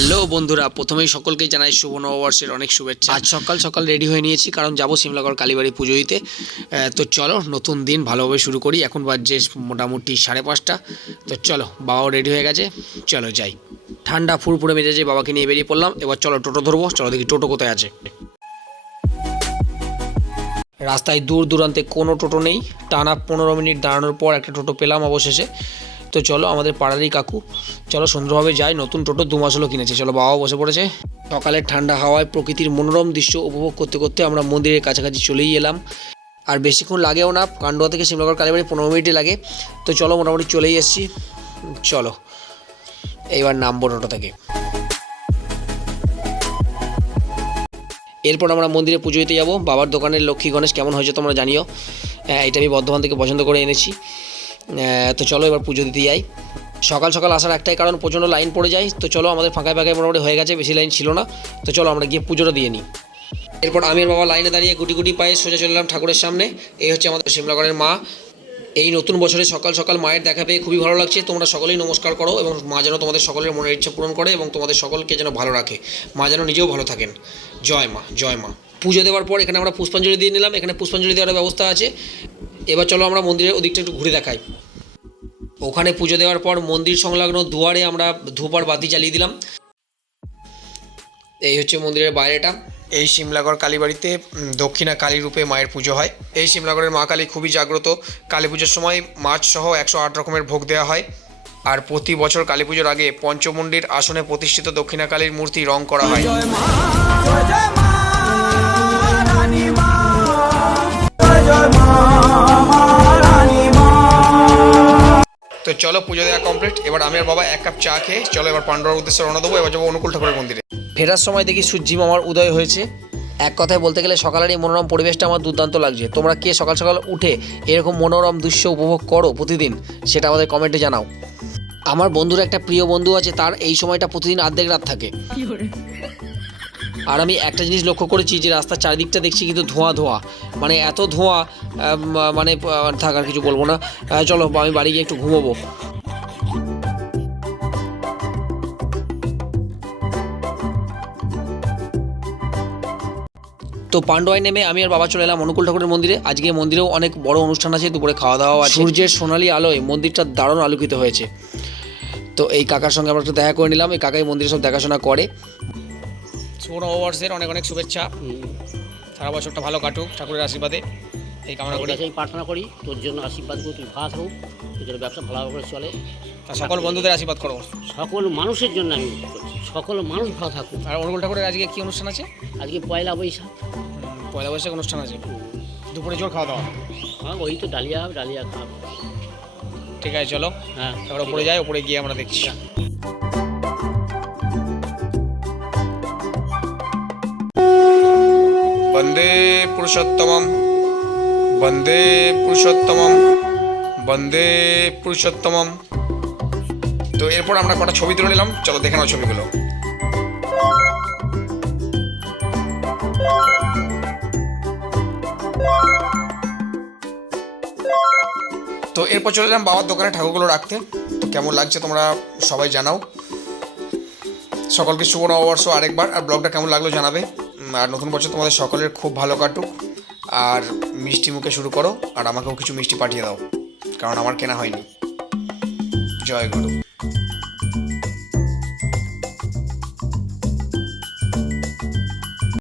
Hello বন্ধুরা, প্রথমেই সকলকেই জানাই শুভ নববর্ষের অনেক শুভেচ্ছা। আজ সকাল সকাল রেডি হয়ে নিয়েছি, কারণ যাব সিমলাগড় কালীবাড়ি পুজো দিতে। তো চলো নতুন দিন ভালোভাবে শুরু করি। এখন বাজছে মোটামুটি 5:30। তো চলো, বাবাও রেডি হয়ে গেছে, চলো যাই। ঠান্ডা ফুরফুরে মেজাজে বাবাকে নিয়ে বেরিয়ে পড়লাম। এবার চলো টোটো ধরবো, চলো দেখি টোটো কোথায় আছে। রাস্তায় দূর দূরান্তে কোনো টোটো নেই। টানা 15 মিনিট দাঁড়ানোর পর একটা টোটো পেলাম অবশেষে। তো চলো, আমাদের পাড়ারই কাকু, চলো সুন্দরভাবে যাই। নতুন টোটো 2 মাস হলো কিনেছে। চলো, বাবা বসে পড়েছে। সকালের ঠান্ডা হাওয়ায় প্রকৃতির মনোরম দৃশ্য উপভোগ করতে করতে আমরা মন্দিরের কাছাকাছি চলেই এলাম। আর বেশিক্ষণ লাগেও না, কান্ডোয়া থেকে সিমলাগড় কালীবাড়ি 15 মিনিটই লাগে। তো চলো, মোটামুটি চলেই এসেছি। চলো এইবার নামবো টোটো থেকে। এরপর আমরা মন্দিরে পুজো দিতে যাবো। বাবার দোকানের লক্ষ্মী গণেশ কেমন হয়েছে তোমরা জানিও। এটা আমি বর্ধমান থেকে পছন্দ করে এনেছি। তো চলো এবার পুজো দিতে যাই। সকাল সকাল আসার একটাই কারণ, প্রচণ্ড লাইন পড়ে যায়। তো চলো, আমাদের ফাঁকায় ফাঁকায় মোটামুটি হয়ে গেছে, বেশি লাইন ছিল না। তো চলো আমরা গিয়ে পুজোটা দিয়ে নিই। এরপর আমি আর বাবা লাইনে দাঁড়িয়ে গুটি গুটি পায়ে সোজা চলে এলাম ঠাকুরের সামনে। এই হচ্ছে আমাদের সিমলাগড়ের মা। এই নতুন বছরে সকাল সকাল মায়ের দেখা পেয়ে খুবই ভালো লাগছে। তোমরা সকলেই নমস্কার করো এবং মা যেন তোমাদের সকলের মনের ইচ্ছা পূরণ করে এবং তোমাদের সকলকে যেন ভালো রাখে। মা যেন নিজেও ভালো থাকেন। জয় মা, জয় মা। পুজো দেওয়ার পর এখানে আমরা পুষ্পাঞ্জলি দিয়ে নিলাম। এখানে পুষ্পাঞ্জলি দেওয়ার ব্যবস্থা আছে। এবার চলো আমরা মন্দিরের ওদিকটা একটু ঘুরে দেখাই। ওখানে পুজো দেওয়ার পর মন্দির সংলগ্ন দুয়ারে আমরা ধূপ আর বাতি জ্বালিয়ে দিলাম। এই হচ্ছে মন্দিরের বাইরেটা। এই সিমলাগড় কালীবাড়িতে দক্ষিণা কালী রূপে মায়ের পুজো হয়। এই সিমলাগড়ের মা কালী খুবই জাগ্রত। কালী পুজোর সময় মাছ সহ 108 রকমের ভোগ দেওয়া হয়। আর প্রতি বছর কালী পুজোর আগে পঞ্চমুণ্ডির আসনে প্রতিষ্ঠিত দক্ষিণা কালীর মূর্তি রং করা হয়। তো চলো, পুজো দেওয়া কমপ্লিট। এবার আমি আর বাবা 1 কাপ চা খেয়ে চলো এবার পাণ্ডুয়ার উদ্দেশ্যে রওনা দেবো। এবার যাবো অনুকূল ঠাকুরের মন্দিরে। ফেরার সময় দেখি সূর্যি মামার উদয় হয়েছে। এক কথায় বলতে গেলে সকালের এই মনোরম পরিবেশটা আমার দুর্দান্ত লাগছে। তোমরা কে সকাল সকাল উঠে এরকম মনোরম দৃশ্য উপভোগ করো প্রতিদিন, সেটা আমাদের কমেন্টে জানাও। আমার বন্ধুর একটা প্রিয় বন্ধু আছে, তার এই সময়টা প্রতিদিন অর্ধেক রাত থাকে। আর আমি একটা জিনিস লক্ষ্য করেছি যে রাস্তার চারিদিকটা দেখছি কিন্তু ধোঁয়া ধোঁয়া, মানে এত ধোঁয়া, মানে থাকার কিছু বলবো না। চলো আমি বাড়ি গিয়ে একটু ঘুমোবো। তো পাণ্ডুয়ায় নেমে আমি আর বাবা চলে এলাম অনুকূল ঠাকুরের মন্দিরে। আজকে মন্দিরেও অনেক বড় অনুষ্ঠান আছে, দুপুরে খাওয়া দাওয়া আছে। সূর্যের সোনালি আলোয় মন্দিরটা দারুণ আলোকিত হয়েছে। তো এই কাকার সঙ্গে আমরা একটু দেখা করে নিলাম। এই কাকাই মন্দিরে সব দেখাশোনা করে। শুভ নববর্ষের অনেক অনেক শুভেচ্ছা। সারা বছরটা ভালো কাটুক ঠাকুরের আশীর্বাদে, এই কামনা করি। আমি প্রার্থনা করি তোর জন্য আশীর্বাদ করো, তুই ভালো থাকুক, তোর জন্য ব্যবসা ভালো করে চলে। তা সকল বন্ধুদের আশীর্বাদ করো। সকল মানুষের জন্য আমি করছি, সকল মানুষ ভালো থাকুক। আর অনুকূল ঠাকুরের আজকে কি অনুষ্ঠান আছে? আজকে পয়লা বৈশাখ। পয়লা বৈশাখ অনুষ্ঠান আছে, দুপুরে জোর খাওয়া দাওয়া। হ্যাঁ, ওই তো ডালিয়া হবে, ডালিয়া খাওয়া। ঠিক আছে চলো, হ্যাঁ এবার উপরে যাই, উপরে গিয়ে আমরা দেখছি। বন্দে পুরুষোত্তমম, বন্দে পুরুষোত্তমম, বন্দে পুরুষোত্তমম। তো এরপর আমরা কটা ছবি তুলে নিলাম, চলো দেখে নাও ছবিগুলো। তো এরপর চলে এলাম বাবার দোকানে ঠাকুরগুলো রাখতে। তো কেমন লাগছে তোমরা সবাই জানাও। সকলকে শুভ নববর্ষ আরেকবার। আর ব্লগটা কেমন লাগলো জানাবে। আর নতুন বছর তোমাদের সকলের খুব ভালো কাটুক। আর মিষ্টি মুখে শুরু করো, আর আমাকেও কিছু মিষ্টি পাঠিয়ে দাও, কারণ আমার কেনা হয়নি। জয় গুরু।